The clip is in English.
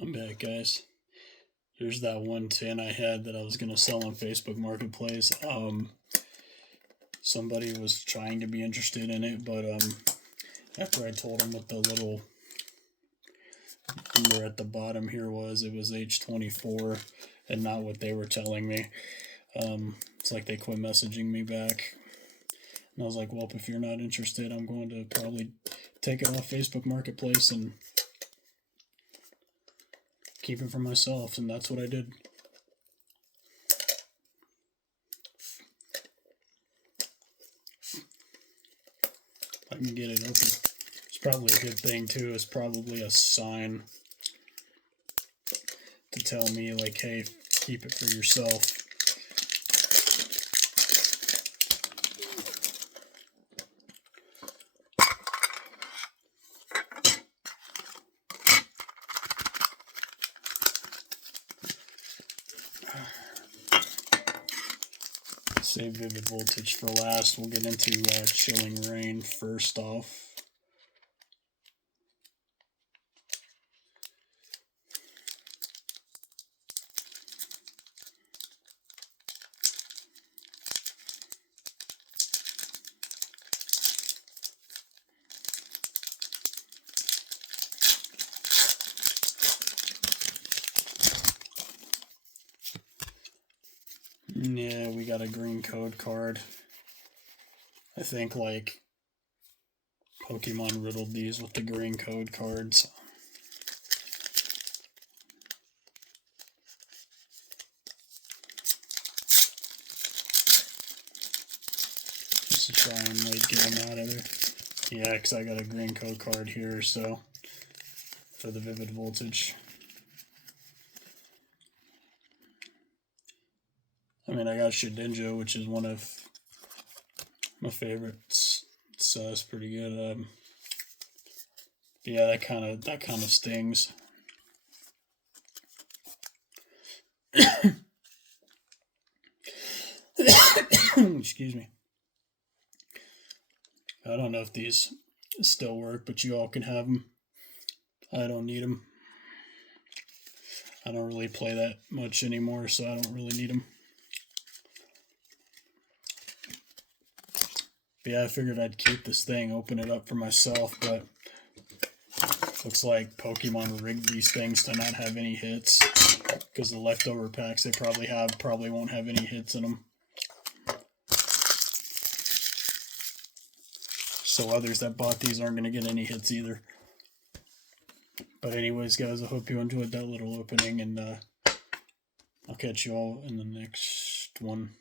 I'm back, guys. Here's that one tin I had that I was gonna sell on Facebook Marketplace. Somebody was trying to be interested in it, but after I told them what the little number at the bottom here was, it was H24 and not what they were telling me. It's like they quit messaging me back. And I was like, well, if you're not interested, I'm going to probably take it off Facebook Marketplace and keep it for myself. And that's what I did. I can get it open. It's probably a good thing, too. It's probably a sign to tell me, like, hey, keep it for yourself. Save Vivid Voltage for last. We'll get into Chilling Rain first off. Yeah, we got a green code card. I think, like, Pokemon riddled these with the green code cards. Just to try and, like, get them out of there. Yeah, because I got a green code card here, so, for the Vivid Voltage. I mean, I got Shedinja, which is one of my favorites, so it's pretty good. Yeah, that kind of stings. Excuse me. I don't know if these still work, but you all can have them. I don't need them. I don't really play that much anymore, so I don't really need them. But yeah, I figured I'd keep this thing, open it up for myself, but looks like Pokemon rigged these things to not have any hits, because the leftover packs they probably won't have any hits in them. So others that bought these aren't going to get any hits either. But anyways, guys, I hope you enjoyed that little opening, and I'll catch you all in the next one.